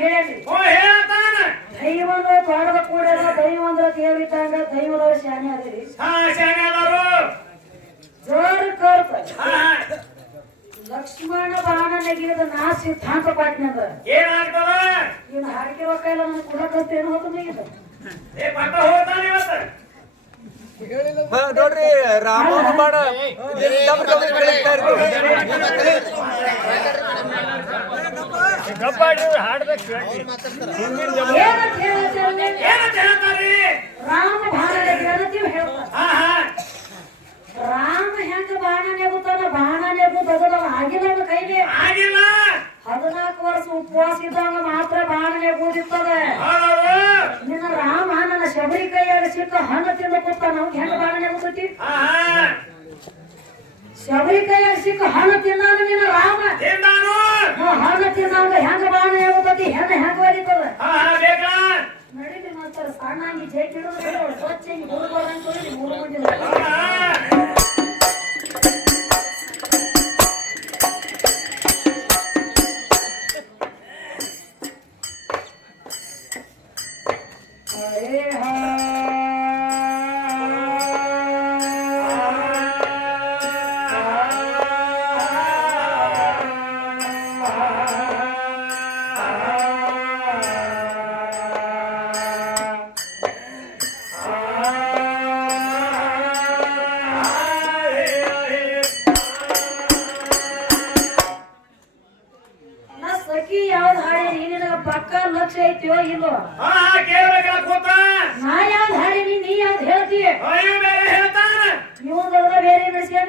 ಹೇಳಿ ದೈವಂದ್ರ ತೋಟದ ಕೂಡ ದೈವಂದ್ರ ದೇವಿದ್ದಂಗ ದೈವದವ್ರು ಶಾನೆ ಅದಿರಿ ಜೋರು ಕರ್ತ ಲಕ್ಷ್ಮಣ ಬಾಣ ನೆಗಿದ ನಾ ಸಿದ್ಧಾಂತ ಪಾಟ್ನದ ಇನ್ನು ಹಾಡಿಕೆ ರೊಕ್ಕ ಇಲ್ಲ ನನ್ ಕೊಡಕತ್ತೇನು ಹೋದ ನೀಗಿದ ನೋಡ್ರಿ ರಾಮ ಬಾಣ ರಾಮ ಬಾಣ ನೆಗಿದ ಹೇಳ್ತಾರ ರಾಮ ಹೆಂಗ ಬಾಣ ನೆಗುತ್ತಾನ ಬಾಣ ನೆಗುತ್ತದ ಆಗಿಲ್ಲ ಅವನ ಕೈಲಿ 14 ವರ್ಷ ಉಪವಾಸ ಇದ್ದಾಗ ಮಾತ್ರ ಬಾಣ ನೆಗುದಿರ್ತದೆ ನಿನ್ನ ರಾಮ ನನ್ನ ಶಬರಿ ಕೈಯಾಗ ಸಿಕ್ಕ ಹಣ್ಣು ತಿಂದ ಕೂತಾನ ಅವ್ಗೆ ಹೆಂಗ ಬಾಣ ನೆಗುತ್ತೈತಿ ಶಬರಿ ಕೈಯಾಗ ಸಿಕ್ಕ ಹಣ್ಣು ತಿಂದಾಗ ನಿನ್ನ ರಾಮ ಹಣ್ಣು ತಿಂದಾಗ ಹೆಂಗ ಬಾಣ ನೆಗುತ್ತೈತಿ ಹೆಂಗ ಹೊಡಿತದ ನಡೀಲಿ ಮಾಡ್ತಾರೆ ಸಣ್ಣಂಗಿ ಜೈಟ್ ಹಿಡಿದ್ರೆ ಸ್ವಚ್ಛ ಮೂರು ಬರಂತ ಮೂರು ಮಂದಿ ಪಕ್ಕ ಲಕ್ಷ ಐತಿಯೋ ಇಲ್ಲೋ ನಾ ಯಾವ್ದು ಹಾಡಿನಿ ನೀ ಯಾವ್ದು ಹೇಳ್ತೀಯ ನೀವು ಬೇರೆ ನಡೆಸ್ಯಾರ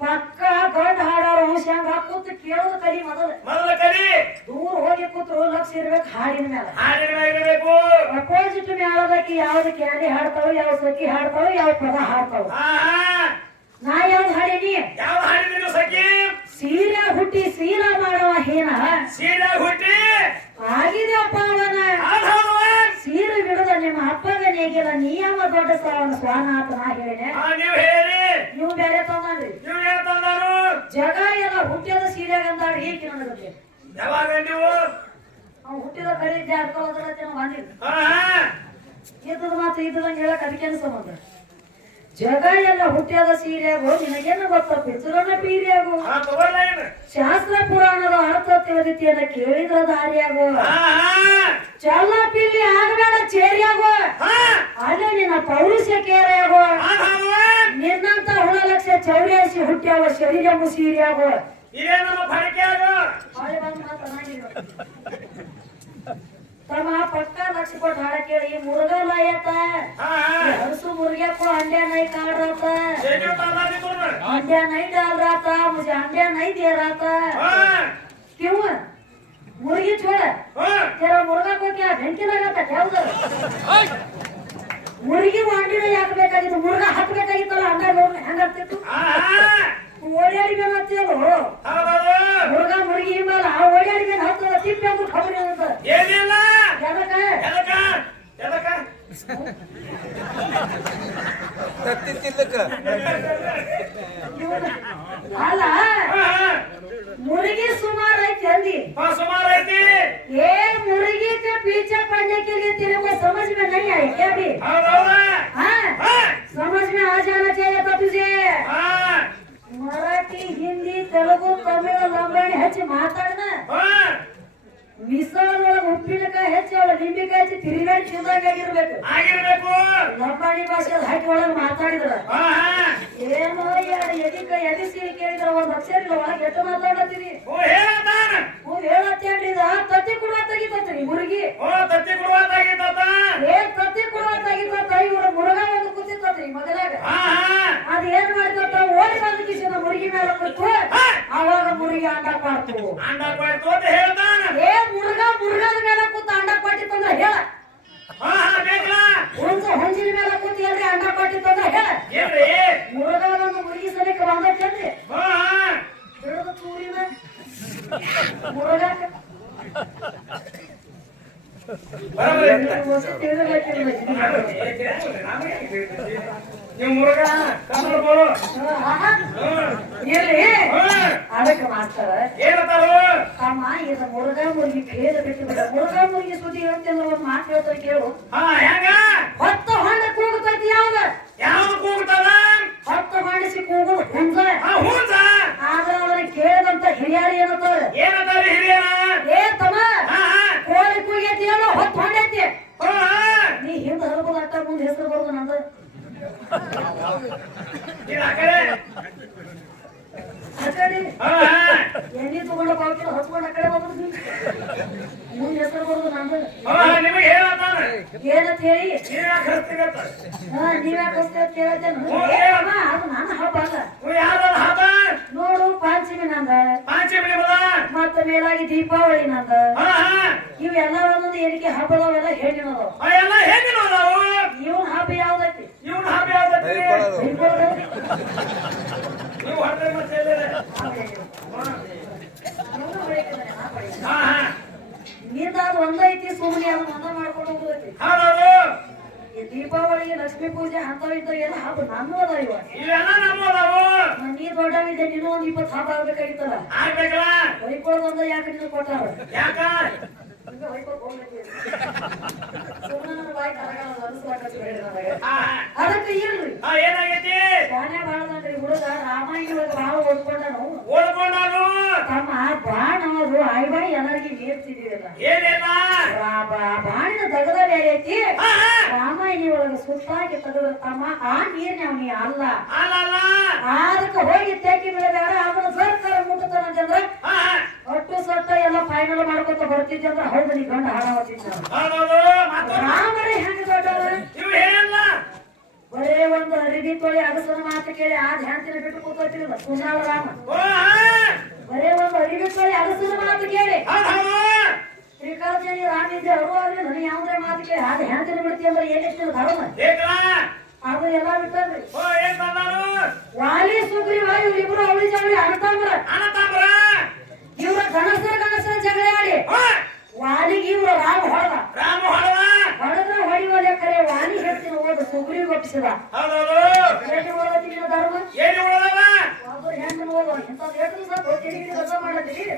ಪಕ್ಕ ಗಂಡ ಹಾಡೋರು ಹಂಗ ಕೂತ್ ಕೇಳೋದು ಕಲಿ ಮೊದಲ ದೂರ ಹೋಗಿ ಕೂತ್ರು ಲಕ್ಷ ಇರ್ಬೇಕು ಹಾಡಿನ ಮೇಲೆ ಅಪೋಸಿಟ್ ಮ್ಯಾಲದಕ್ಕೆ ಯಾವ್ದು ಕ್ಯಾರಿ ಹಾಡ್ತಾವ ಯಾವ ಸಖಿ ಹಾಡ್ತಾವ ಯಾವ ಪದ ಹಾಡ್ತಾವ ನಾ ಯಾವ್ದು ಹಾಡಿನಿ ಸೀರೆ ಹುಟ್ಟಿ ಸೀಲ ಮಾಡುವ ಹೀನ ಆಗಿದೆಯಪ್ಪ ಅವನ ಸೀರೆ ಬಿಡುದ ನಿಮ್ಮ ಅಪ್ಪಗ ನೇಗಿಲ್ಲ ನೀಯವ ದೊಡ್ಡ ಸ್ವಾನ ಅಂತ ನಾ ಹೇಳಿನೆ ನೀವು ಬೇರೆ ತಂದ್ರಿ ಜಗ ಎಲ್ಲ ಹುಟ್ಟಿದ ಸೀರೆಗಂದಾಡಿ ಈಗ ನನಗೆ ಅವ್ನು ಹುಟ್ಟಿದ ಕರೀತಿ ಹಾಡ್ಕೊಳ್ಳೋದ್ರ ಬಂದಿದ್ದು ಇದ್ದದ ಮಾತ್ರ ಇದ್ದಂಗೆ ಹೇಳಕ್ ಅದಕ್ಕೆ ಸಂಬಂಧ ಜಗ ಎಲ್ಲ ಹುಟ್ಟ್ಯಾದ ಸೀರೆಯಾಗೋ ನಿನಗೇನು ಗೊತ್ತ ಪಿತೃನ ಪೀರಿಯಾಗೋ ಶಾಸ್ತ್ರ ಪುರಾಣದ ಅರ್ಥ ತಿಳಿದಿತ್ತೆಯನ್ನ ಕೇಳಿದ್ರ ದಾರಿಯಾಗೋ ಚಲ್ಲ ಪಿಲ್ಲಿ ಆಗಬೇಡ ಚೇರಿಯಾಗೋ ಅಲ್ಲೇ ನಿನ್ನ ಪೌರುಷ ಕೇರೆಯಾಗೋ ನಿನ್ನಂತ ಹುಳ ಲಕ್ಷ ಚೌರ್ಯಾಸಿ ಹುಟ್ಟ್ಯಾವ ಶರೀರಮು ಸೀರೆಯಾಗೋ ತಮ್ಮ ಪಕ್ಕ ಲಕ್ಷ ಕೊಟ್ಟು ಹಾಡ ಕೇಳಿ ಮುರುಗಲ ಆಯತ ಹಸು ಮುರ್ಗ್ಯಾಕೋ अंड्या नहीं काट रहा था अंड्या नहीं डाल रहा था मुझे अंड्या नहीं दे रहा था क्यों मुर्गी छोड़ तेरा मुर्गा को क्या भेंकी लगा था क्या उधर मुर्गी को अंडी नहीं हाकಬೇಕಾಗಿತ್ತು मुर्गा ಹಾಕಬೇಕಾಗಿತ್ತಲ್ಲ अंडा ಹೆಂಗಾಗ್ತಿತ್ತು ಓಡಾಡಿ ಮೇಲೆ ಹತ್ತಿಯಲ್ಲ ಮುರ್ಗ ಮುರ್ಗಿ ಮೇಲೆ ಆ ಓಡಾಡಿ ಮೇಲೆ ಹತ್ತದ ತಿಪ್ಪಿ ಅಂತ ಖಬರ್ ಇರುತ್ತೆ ಏನಿಲ್ಲ ಎದಕ ತತ್ತಿ ತಿಲ್ಲಕ ಅಲ್ಲ मुर्गी सुमार है जल्दी सुमार है ये मुर्गी के पीछे पड़ने के लिए तेरे को समझ में नहीं आई क्या भी समझ में आ जाना चाहिए था तुझे मराठी हिंदी तेलुगु तमिल लंबाणी ಹೆಚ್ಚು ಮಾತಾಡನ ಮಿಸಳೊಳಗೆ ಉಪ್ಪಿನಕಾಯಿ ಹೆಚ್ಚು ಅವಳ ನಿಂಬೆಕಾಯಿ ಹೆಚ್ಚು ತಿರುಗಾಡಿ ತಿಂದಾಗಿರ್ಬೇಕು ಲಂಬಾಣಿ ಭಾಷೆಯಲ್ಲಿ ಹಾಕಿ ಒಳಗೆ ಮಾತಾಡಿದ್ರ ಏನೋ ಎದಿಸಿ ಕೇಳಿದ್ರ ಒಂದ್ ಅಕ್ಷರ ಇಲ್ಲ ಒಳಗೆ ಎಷ್ಟು ಮಾತಾಡತ್ತೀರಿ ಹೇಳತ್ತೇನ್ರಿದ ತತ್ತಿ ಕೊಡುವ ತೆಗಿತತ್ರಿ ಮುರುಗಿ ತತ್ತಿ ಕೊಡುವ ತೆಗಿತತ್ತ ತತ್ತಿ ಕೊಡುವ ತೆಗಿತತ್ತ ಇವ್ರ ಮುರುಗ ಒಂದು ಕೂತಿತ್ತತ್ರಿ ಮಗಲಾಗ ಅದ್ ಏನ್ ಮಾಡ್ತತ್ತ ಓಡಿ ಬಂದ ಕಿಶನ ಮುರುಗಿ ಮೇಲೆ ಕೂತು ಅವಾಗ ಮುರುಗಿ ಅಂಡ ಪಾಡ್ತು ಅಂತ ಹೇಳ್ತಾನ ಮುರುಗದ ಮೇಲೆ ಕೂತು ಅಂಡ ಕೊಟ್ಟಿತ್ತಂದ್ರ ಹೇಳ ಹೊಂಜಿನ ಮೇಲೆ ಕೂತು ಹೇಳ್ರಿ ಅಂಡ ಕೊಟ್ಟಿತ್ತಂದ್ರ ಹೇಳ ಮುರುಗ ಒಂದು ಮುರುಗಿ ಸಲಿಕ್ಕೆ ಬಂದತ್ತೇನ್ರಿ ಹಿಡಿದು ಚೂರಿನ ಮುರುಗ ನೀವು ಮುರುಗ ಇರ್ಲಿ ಅದಕ್ಕೆ ಮಾಸ್ತರ ಏನಂತಾರು ತಮ್ಮ ಇದು ಮುರುಘಾ ಮುರುಗಿ ಕೇಳ ಬಿಟ್ಟು ಬಿಡ ಮುರುಘಾ ಮುರುಗಿ ಸುದ್ದಿ ಹೇಳ್ತೀನಿ ಒಂದು ಮಾತು ಹೇಳ್ತಾರೆ ಕೇಳು ಹೆಂಗ ಹೊತ್ತ ಹೊಂಡ ಕೂಗುತ್ತೈತಿ ಯಾವ್ದ ಯಾವ್ದು ಕೂಗ್ತದ ಹೊತ್ತ ಹೊಂಡಿಸಿ ಕೂಗುದು ಹುಂಜ ಹುಂಜ ಆದ್ರೆ ಅವ್ರಿಗೆ ಕೇಳದಂತ ಹಿರಿಯರು ಏನಂತಾರೆ ಏನಂತಾರ ಹಿರಿಯರ ಏ ತಮ್ಮ ಕೋಳಿ ಕೂಗೈತಿ ಹೇಳು ಹೊತ್ತ ಹೊಂಡೈತಿ ನೀ ಹಿಂದ ಹರಬೋದು ಅಟ್ಟ ಮುಂದೆ ಹೆಸರು ಬರೋದು ನಂದ ಎಣ್ಣೆ ತಗೊಂಡ ಬಾಕಿ ಹೊತ್ಕೊಂಡ ಆ ಕಡೆ ಬಂದ್ರು ಮುಂದೆ ಹೆಸರು ಬರೋದು ನಂದು ನಿಮಗೆ ಏನಂತಾನ ಏನಂತ ಹೇಳಿ ನೀವ್ಯಾಕೆ ನೀವ್ಯಾಕೆ ಕೇಳತ್ತೇನು ಅದು ನನ್ನ ಹಬ್ಬ ಅಲ್ಲ ಯಾವ್ದು ಹಬ್ಬ ನೋಡು ಪಾಂಚಮಿ ನಂದ ಪಾಂಚಮಿ ಬದ ಮತ್ತ ಮೇಲಾಗಿ ದೀಪಾವಳಿ ನಂದ ಇವೆಲ್ಲ ಒಂದೊಂದು ಏನಕ್ಕೆ ಹಬ್ಬದವೆಲ್ಲ ಹೇಳಿನದು ಎಲ್ಲ ಹೇಗಿಲ್ಲ ನಾವು ಇವನ್ ಹಬ್ಬ ಯಾವ್ದೈತಿ ಇವನ್ ಹಬ್ಬ ಯಾವ್ದೈತಿ ನೀವು ಹೊರಗೆ ಮತ್ತೆ ನಿಂದ ಅದು ಒಂದೈತಿ ಸುಮ್ಮನೆ ಅದು ಒಂದ ಮಾಡ್ಕೊಂಡು ಹೋಗೋದೈತಿ ಹೌದು ಈ ದೀಪಾವಳಿಗೆ ಲಕ್ಷ್ಮೀ ಪೂಜೆ ಅಂತವ್ ಎಲ್ಲ ಹಬ್ಬ ನಾನು ಅದ ಇವಾಗ ಇವೆಲ್ಲ ನಮ್ಮದವು ನೀ ದೊಡ್ಡವಿದ್ದೆ ನೀನು ಒಂದ್ 20 ಹಬ್ಬ ಆಗ್ಬೇಕಾಗಿತ್ತಲ್ಲ ಆಗ್ಬೇಕಲ್ಲ ಹೊಯ್ಕೊಳ್ಳೋದೊಂದ ಯಾಕೆ ನಿನ್ನ ಕೊಟ್ಟಾರ ಯಾಕ ಅದಕ್ಕೆ ಇರ್ಲಿ ಏನಾಗೈತಿ ಶಾನೆ ಬಾಳದನ್ರಿ ಹುಡುಗ ರಾಮಾಯಣ ಬಹಳ ಓದ್ಕೊಂಡನು ಓದ್ಕೊಂಡಾನು ತಮ್ಮ ಬಾಣ ಅದು ಆಯ್ಬಾಯಿ ಎಲ್ಲರಿಗೆ ನೀರ್ತಿದ್ದೀರಲ್ಲ ಏನೇನ ಬಾಣಿನ ದಗದ ಬೇರೆ ಐತಿ ರಾಮಾಯಣ ಒಳಗ ಸುತ್ತಾಗಿ ತೆಗೆದ ತಮ್ಮ ಆ ನೀರ್ನ ನೀ ಅಲ್ಲ ಅದಕ್ಕೆ ಹೋಗಿ ತೆಕ್ಕಿ ಬಿಡಬೇಡ ಅವನ ಸರ್ಕಾರ ಮುಟ್ಟತಾನಂತಂದ್ರ ಒಟ್ಟು ಸೊಟ್ಟ ಎಲ್ಲ ಫೈನಲ್ ಮಾಡ್ಕೊತ ಬರ್ತಿದ್ದೆ ಅಂದ್ರೆ ಹೌದು ನೀ ಗಂಡ ಹಾಡಾವತ್ತಿದ್ದ ರಾಮರೇ ಹೆಂಗ ದೊಡ್ಡವ ಬರೇ ಒಂದು ಅರಿವಿ ತೊಳಿ ಅಗಸನ ಮಾತು ಕೇಳಿ ಆದ್ ಹೆಂತಿನ ಬಿಟ್ಟು ಕೂತಿರಲ್ಲ ಸುನಾಳ ರಾಮ ಬರೇ ಒಂದು ಅರಿವಿ ತೊಳಿ ಅಗಸನ ಮಾತು ಕೇಳಿ ಶ್ರೀಕಾಂತೇನಿ ರಾಮಿದ್ದೆ ಅವರು ಆಗ್ಲಿ ನನಗೆ ಯಾವ್ದೇ ಮಾತು ಕೇಳಿ ಆದ್ ಹೆಂತಿನ ಬಿಡ್ತಿ ಅಂದ್ರೆ ಏನಿತ್ತು ಧರ್ಮ ಅದು ಎಲ್ಲ ಬಿಟ್ಟಲ್ರಿ ವಾಲಿ ಸುಗ್ರೀವಾಯು ಇಬ್ರು ಅವಳಿ ಜವಳಿ ಅನತಾಮ್ರ ಇವ್ರ ಗಣಸರ ಜಗಳ ಆಡಿ ವಾಲಿಗೆ ಇವ್ರು ರಾಮ ಹೊಡೆದ್ರ ಹೊಡಿವಲೆ ಕರೆ ವಾಲಿ ಹೇಳ್ತೀನಿ ಓದು ಸುಗ್ರೀವ್ ಒಪ್ಪಿಸಿದ ಏನು ಓದತಿ ನಿನ್ನ ಧರ್ಮ ಒಬ್ಬರು ಹೆಣ್ಣು ಓದು ಇಂಥದ್ದು ಹೇಳ್ತೀನಿ ಸ್ವಲ್ಪ ತಿರುಗಿ ಕೆಲಸ ಮಾಡತ್ತೀರಿ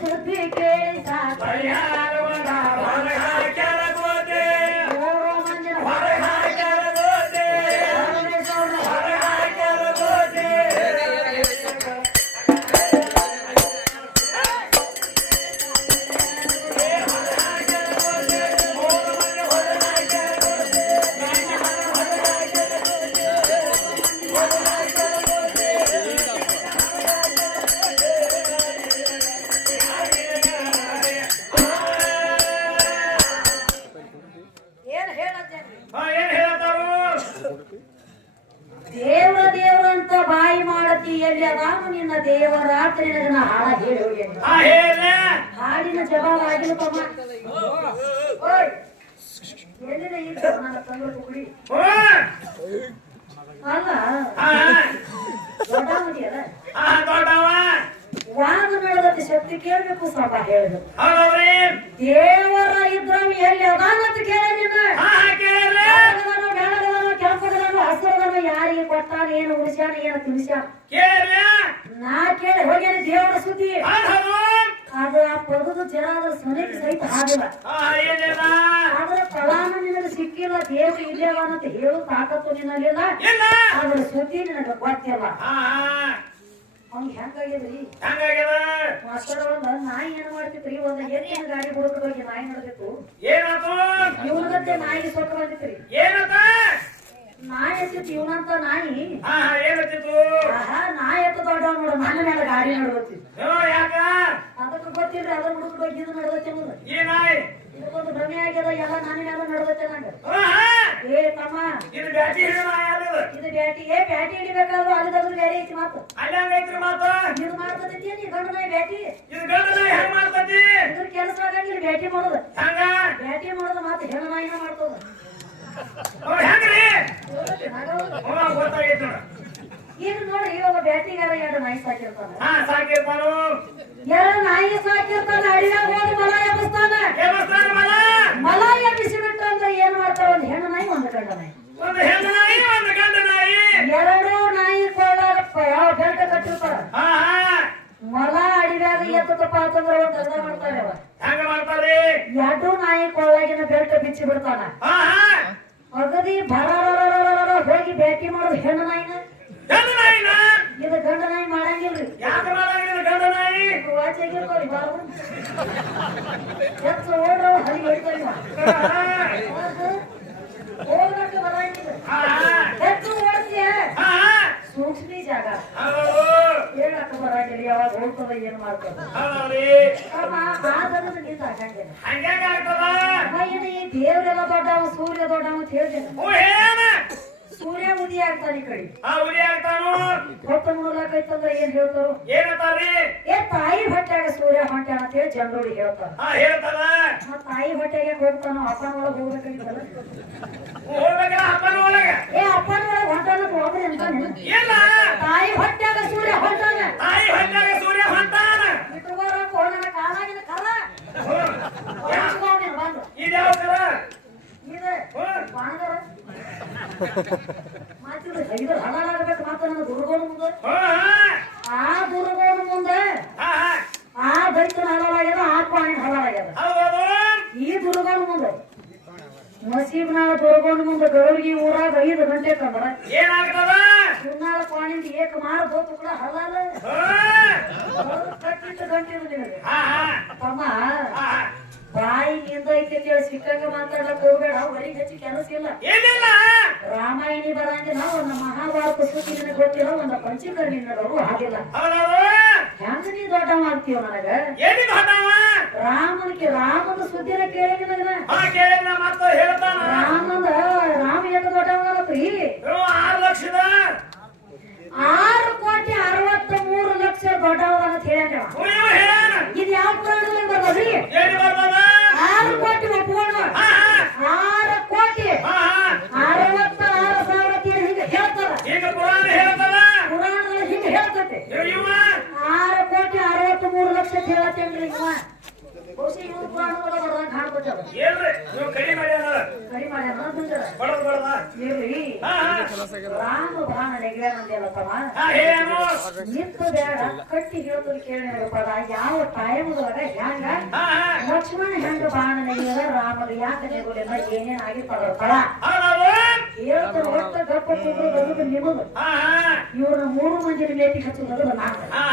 ಸುದ್ದಿ ಕೇಳಿ ಸಾಕು ಪರಿಹಾರವನ್ನ ಹೊರಗೆ ಹಾಕ್ಯಾರ ಗೋದೆ. ಮೂರು ಮಂದಿನ ಹೊರಗೆ ಹಾಕ್ಯಾರ ಗೋದೆ. ಹೊರಗೆ ಹಾಕ್ಯಾರ ಗೋದೆ. ಏನ್ ಹೇಳತ್ತೇನ್ರಿ ಏನ್ ಹೇಳ್ತಾರು? ದೇವ್ರ ದೇವ್ರಂತ ಬಾಯಿ ಮಾಡತಿ ಎಲ್ಲಿ ಅದಾವ ನಿನ್ನ ದೇವರ ರಾತ್ರಿ ನಾ ಹಾಡ ಹೇಳಿ ಹೋಗ್ಯಾನ. ಹೇಳ ಹಾಡಿನ ಜವಾಬ್ ಆಗಿಲ್ಲ ತಮ್ಮ. ಓಯ್ ಎಲ್ಲಿನ ಈಗ ನನ್ನ ತಂದ್ರು ಕುಡಿ ಅಲ್ಲ ದೊಡ್ಡವನಿಗೆ ಅಲ್ಲ ದೊಡ್ಡವ ವಾದ ನಡೆದತಿ ಶಕ್ತಿ ಕೇಳ್ಬೇಕು ಸ್ವಲ್ಪ ಹೇಳಿದ್ರು ಹೌದ್ರಿ. ದೇವರ ಇದ್ರವ್ ಎಲ್ಲಿ ಅದಾನಂತ ಕೇಳಿ ನಿನ್ನ ಕೇಳ್ರಿ. ಕೆಂಪದನು ಹಸಿರದನು ಯಾರಿಗೆ ಕೊಟ್ಟಾನ ಏನು ಉಳಿಸ್ಯಾನ ಏನು ತಿನ್ಸ್ಯಾನ ಕೇಳ್ರಿ. ನಾ ಕೇಳಿ ಹೋಗ್ಯಾನ ದೇವರ ಸುದ್ದಿ ಹೌದು. ಅದು ಆ ಪದದ ಜನ ಅದ್ರ ಸನಿಗೆ ಸಹಿತ ಆಗಿಲ್ಲ ಏನಿಲ್ಲ. ಆದ್ರೆ ಫಲಾನ ನಿನಗೆ ಸಿಕ್ಕಿಲ್ಲ ದೇವ್ರ ಇಲ್ಲೇವ ಅಂತ ಹೇಳು ತಾಕತ್ತು ನಿನ್ನಲ್ಲಿಲ್ಲ ಇಲ್ಲ. ಅದ್ರ ಸುದ್ದಿ ನಿನಗೆ ಗೊತ್ತಿಲ್ಲ ಹಾ ಅವ್ನಿಗೆ ಹೆಂಗಾಗಿದ್ರಿ ಹಂಗಾಗ್ಯದ. ಮಾಸ್ತರ ಒಂದ ನಾಯಿ ಏನ್ ಮಾಡ್ತಿತ್ರಿ ಒಂದ್ ಎತ್ತಿನ ಗಾಡಿ ಹುಡುಕದ ಹೋಗಿ ನಾಯಿ ನಡೆದಿತ್ತು ಏನಾತು? ಇವನಗತ್ತೆ ನಾಯಿ ಸೊಕ್ಕ ಬಂದಿತ್ರಿ ಏನತ? ನಾಯಿ ಎತ್ತಿತ್ತು ಇವನಂತ ನಾಯಿ ಏನತ್ತಿತ್ತು? ಆಹಾ ನಾಯಿ ಎತ್ತ ದೊಡ್ಡ ನೋಡ ನನ್ನ ಮೇಲೆ ಗಾಡಿ ನಡ್ದತಿ ಯಾಕ? ಅದಕ್ಕೆ ಗೊತ್ತಿಲ್ರಿ ಅದನ್ನ ಹುಡುಕದ ಹೋಗಿ ಇದು ನಡ್ದತಿ ಅನ್ನೋದು ಈ ನಾಯಿ ಇದಕ್ಕೊಂದು ಭ್ರಮೆ ಆಗ್ಯದ ಎಲ್ಲ ನನ್ನ ಮೇಲೆ ನಡ್ದತಿ ನಂಗ ಏ ತಮ್ಮ ಇದು ಬ್ಯಾಟಿ ಹಿಡಿದ ನಾಯಿ ಅಲ್ಲಿದ. ಇದು ಬ್ಯಾಟಿ ಹಿಡಿಬೇಕಾದ್ರು ಅಲ್ಲಿ ತಗದು ಬ್ಯಾಟಿ ಐತಿ ಮಾತು ಅಲ್ಲಿ ಹಂಗೈತ್ರಿ ಮಾತ. ಇದು ಮಾಡ್ತದೈತಿ ನೀ ಗಂಡು ನಾಯಿ ಬ್ಯಾಟಿ ಇದು ಗಂಡ ನಾಯಿ ಹೆಂಗ್ ಮಾಡ್ತತಿ? ಇದ್ರ ಕೆಲಸ ಆಗಂಗಿಲ್ಲ ಬ್ಯಾಟಿ ಮಾಡೋದು ಹಂಗ ಬ್ಯಾಟಿ ಮಾಡೋದು ಮಾತು ಹೆಣ್ಣು ನಾಯಿನ ಮಾಡ್ತದ ಹೆಂಗ್ರಿ? ಹಾಗಾದ್ರೆ ಗೊತ್ತಾಗೈತಿ ನೋಡ. ಈಗ ನೋಡಿ ಇವಾಗ ಬ್ಯಾಟಿಗಾರ ಎರಡು ನಾಯಿ ಸಾಕಿರ್ತಾನ ಸಾಕಿರ್ತಾನು. ಎರಡು ನಾಯಿ ಸಾಕಿರ್ತಾನ ಅಡಿಯಾಗ ಹೋಗಿ ಮಲ ಎಬ್ಬಿಸ್ತಾನ ದೇವಸ್ಥಾನ ಮಲ. ಮಲ ಎಬ್ಬಿಸಿ ಬಿಟ್ಟು ಅಂದ್ರೆ ಏನ್ ಮಾಡ್ತಾರ ಒಂದು ಹೆಣ್ಣು ನಾಯಿ ಒಂದು ಗಂಡ ನಾಯಿ ಒಂದು ಹೆಣ್ಣು ನಾಯಿ ಒಂದು ಗಂಡ ನಾಯಿ. ಎರಡು ನಾಯಿ ಕೊಳ್ಳಪ್ಪ ಯಾವ ಬೆಲ್ಟ ಕಟ್ಟಿರ್ತಾರ ಮಲ ಅಡಿಯಾಗ ಎತ್ತಪ್ಪ ಅಂತಂದ್ರೆ ಒಂದು ಅರ್ಧ ಮಾಡ್ತಾರೆ ಅವ ಹೆಂಗ ಮಾಡ್ತಾರ್ರಿ? ಎರಡು ನಾಯಿ ಕೊಳ್ಳಾಗಿನ ಬೆಲ್ಟ ಬಿಚ್ಚಿ ಬಿಡ್ತಾನ ಅಗದಿ ಬರ ಹೋಗಿ ಭೇಟಿ ಮಾಡೋದು ಹೆಣ್ಣು ನಾಯಿನ ಹೆಣ್ಣು ನಾಯಿನ ಇದು ಗಂಡ ನಾಯಿ ಮಾಡಂಗಿಲ್ರಿ ಯಾಕೆ ಮಾಡಂಗಿಲ್ಲ ಗಂಡ ನಾಯಿ? ವಾಚಿಗಿರ್ತಾವ್ರಿ ಬಾವು ಎತ್ತು ಓಡ್ರ ಹರಿ ಹೊಡಿತಾರಿ ಹೋಗಕ್ಕೆ ಬರಂಗಿಲ್ಲ ಎತ್ತು ಓಡ್ತೀಯ ಸೂಕ್ಷ್ಮಿ ಜಾಗ ಹೇಳಕ್ಕೆ ಬರಂಗಿಲ್ಲ ಯಾವಾಗ ಹೋಗ್ತದ ಏನ್ ಮಾಡ್ತದ ಆದರದ ನಿಂತ ಹಾಕಂಗಿಲ್ಲ ಹಂಗ ಆಗ್ತದ. ಈ ದೇವ್ರೆಲ್ಲ ದೊಡ್ಡವ ಸೂರ್ಯ ದೊಡ್ಡವ ಅಂತ ಹೇಳ್ತೇನೆ ಸೂರ್ಯ ಉದಿ ಆಗ್ತಾನೆ ಈ ಕಡೆ ಉಡಿ ಆಗ್ತಾನು. ಹೊತ್ತ ಮುಳುಗಾಕೈತಂದ್ರೆ ಏನ್ ಹೇಳ್ತಾರು ಏನಂತಾರ್ರಿ? ಏ ತಾಯಿ ಹೊಟ್ಯಾಗ ಸೂರ್ಯ ಹೊಂಟ್ಯಾನ ಅಂತ ಹೇಳಿ ಜನರೋಡಿ ಹೇಳ್ತಾರ ಹೇಳ್ತಾರ. ಮತ್ತ ತಾಯಿ ಹೊಟ್ಟೆಗೆ ಹೋಗ್ತಾನ ಅಪ್ಪನ ಒಳಗ್ ಹೋಗ್ಬೇಕಾಗಿತ್ತಲ್ಲ ಹೋಗ್ಬೇಕಲ್ಲ ಅಪ್ಪನ ಒಳಗ. ಏ ಅಪ್ಪನ ಒಳಗ್ ಹೊಂಟಾನ ಹೋಗ್ರಿ ಅಂತಾನೆ ಇಲ್ಲ. ತಾಯಿ ಹೊಟ್ಯಾಗ ಸೂರ್ಯ ಹೊಂಟಾನ ತಾಯಿ ಹೊಟ್ಟಾಗ ಸೂರ್ಯ ಹೊಂಟಾನ. ಇಟ್ಕೋರಪ್ಪ ನನ್ನ ಕಾಲಾಗಿನ ಕಲ ಬಂದು ಇದ್ಯಾವ ಕರ? ಇದೆ ಬಾಣಗಾರ ಮಾತಿದ್ರು ಐದು ಹಲಾಗಬೇಕು ಮಾತ್ರ ನನ್ನ ದುರ್ಗೋಣ ಮುಂದೆ ಆ ದುರ್ಗೋಣ ಮುಂದೆ ಆ ದೈತನ ಹಲಾಗ್ಯದ ಆ ಪಾಣಿನ ಹಲಾಗ್ಯದ ಹೌದು. ಈ ದುರ್ಗೋಣ ಮುಂದೆ ಮಸೀಬ್ನಾಳ ದುರ್ಗೋಣ ಮುಂದೆ ಗೌರಿಗೆ ಊರಾಗ 5 ಗಂಟೆ ಕಂದ್ರ ಏನಾಗ್ತದ? ಸುನ್ನಾಳ ಪಾಣಿಂದ ಏಕ ಮಾರ ದೋತು ಕೂಡ ಹಲಾಲ ಕಟ್ಟಿಟ್ಟು ಗಂಟೆ ನಿನಗೆ ತಮ್ಮ ಬಾಯಿ ನಿಂದ ಐತಿ ಅಂತೇಳಿ ಸಿಕ್ಕಂಗ ಮಾತಾಡಕ್ ಹೋಗ್ಬೇಡ ಹೊರಗೆ ಹೆಚ್ಚಿ ಕೆಲಸ ಇಲ್ಲ ಏನಿಲ್ಲ. ರಾಮಾಯಣಿ ಬರಂಗಿಲ್ಲ ಒಂದು ಮಹಾಭಾರತ ಸುದ್ದಿ ನಿನಗೆ ಗೊತ್ತಿಲ್ಲ ಒಂದು ಪಂಚಕರ್ಣಿ ನಡವರು ಆಗಿಲ್ಲ ಹೆಂಗ ನೀ ದೊಡ್ಡವ ಆಗ್ತೀವ ನನಗ ಏನಿ ದೊಡ್ಡವ? ರಾಮನ ಸುದ್ದಿನ ಕೇಳಿ ನಿನಗ ಕೇಳಿಲ್ಲ ಮತ್ತ ಹೇಳ್ತಾನ. ರಾಮ ಎಷ್ಟು ದೊಡ್ಡವನತ್ರಿ 6 ಲಕ್ಷದ 6,63,00,000 ದೊಡ್ಡವನ ಅಂತ ಹೇಳ್ಯಾನ ಹೇಳ್ಯಾನ. ಇದು ಯಾವ ಪುರಾಣದಲ್ಲಿ ಬರ್ತದ್ರಿ ಏನಿ ಬರ್ತದ? 6 ಕೋಟಿ ಒಪ್ಕೊಂಡ 6 ಕೋಟಿ 66,000 ಹಿಂಗ ಹೇಳ್ತಾರ ಈಗ ಪುರಾಣ ಹೇಳ್ತದ. ಪುರಾಣದಲ್ಲಿ ಹಿಂಗ ಹೇಳ್ತೈತಿ ಇವ 6,63,00,000 ಹೇಳತ್ತೇನ್ರಿ ಇವ ಬಹುಶಃ ಇವ್ರು ಪುರಾಣದೊಳಗ ಬರ್ದಂಗ್ ಕಾಣ್ಕೊಟ್ಟದ ಏನ್ರಿ ನೀವು ಕಡಿಮೆ ಮಾಡ್ಯಾನ ಕಡಿ ಮಾಡ್ಯಾನ ಅಂದ್ರ ಬಡದ ಇರ್ಲಿ ಹಾ ರಾಮ ಬಾಣ ನೆಗೆಯನಂದೇವತ್ತವ ಏನು ನಿಂತು ಬೇಡ ಕಟ್ಟಿ ಹೇಳ್ತದ ಕೇಳಿ ಪದ ಯಾವ ಟೈಮ್ದೊಳಗ ಹೆಂಗ ಹಾ ಲಕ್ಷ್ಮಣ ಹೆಂಗ ಬಾಣ ನೆಗೆಯದ ರಾಮಗ ಯಾಕೆ ನೆಗೋಲಿಲ್ಲ ಏನೇನ್ ಆಗಿರ್ತಾರ ಫಲ ಹೇಳ್ತಾರ ಒಟ್ಟ ಗಪ್ಪ ಕುಂದ್ರು ನಿಮದು ಹಾ ಇವ್ರನ್ನ 3 ಮಂದಿನ ಮೇಟಿಗೆ ಹಚ್ಚುವುದು ನಾನು ಹಾ